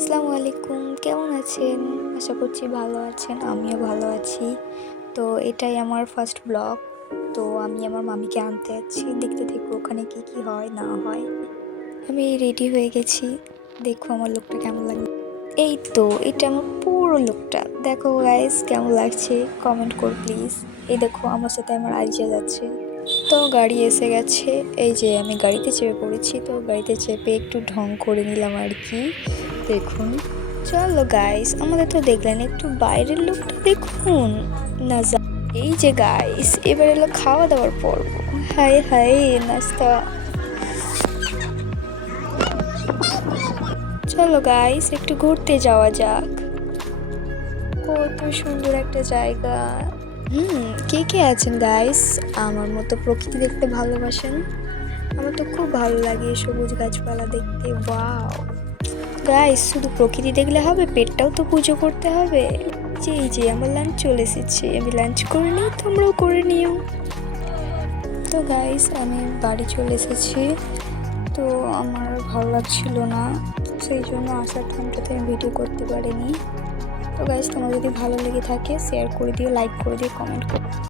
আসসালামু আলাইকুম, কেমন আছেন? আশা করছি ভালো আছেন, আমিও ভালো আছি। তো এটাই আমার ফার্স্ট ব্লগ। তো আমি আমার মামিকে আনতে যাচ্ছি, দেখতে থাকবো ওখানে কি কি হয় না হয়। আমি রেডি হয়ে গেছি, দেখো আমার লুকটা কেমন লাগে। এই তো এটা আমার পুরো লুকটা, দেখো গাইস কেমন লাগছে কমেন্ট কর প্লিজ। এই দেখো আমার সাথে আমার আরিজা যাচ্ছে। তো গাড়ি এসে গেছে, এই যে আমি গাড়িতে চেপে পড়েছি। তো গাড়িতে চেপে একটু ঢং করে নিলাম আর কি। দেখুন, চলো গাইস, আমাদের তো দেখলেন, একটু বাইরের লোকটা দেখুন না। এই যে গাইস, এবার এলো খাওয়া দাওয়ার পর্ব। হাই হাই নাস্তা। চলো গাইস একটু ঘুরতে যাওয়া যাক। কত সুন্দর একটা জায়গা। কে কে আছেন গাইস আমার মতো প্রকৃতি দেখতে ভালোবাসেন? আমার তো খুব ভালো লাগে সবুজ গাছপালা দেখতে। ওয়াও গাইস, শুধু প্রকৃতি দেখলে হবে, পেটটাও তো পুজো করতে হবে। এই যে আমার লাঞ্চ চলে এসেছে, আমি লাঞ্চ করে নিই, তোমরাও করে নিও। তো গাইস আমি বাড়ি চলে এসেছি। তো আমার ভালো লাগছিল না, সেই জন্য আসার টাইমটাতে আমি ভিডিও করতে পারিনি। তো গাইস তোমার যদি ভালো লেগে থাকে শেয়ার করে দিও, লাইক করে দিও, কমেন্ট করো।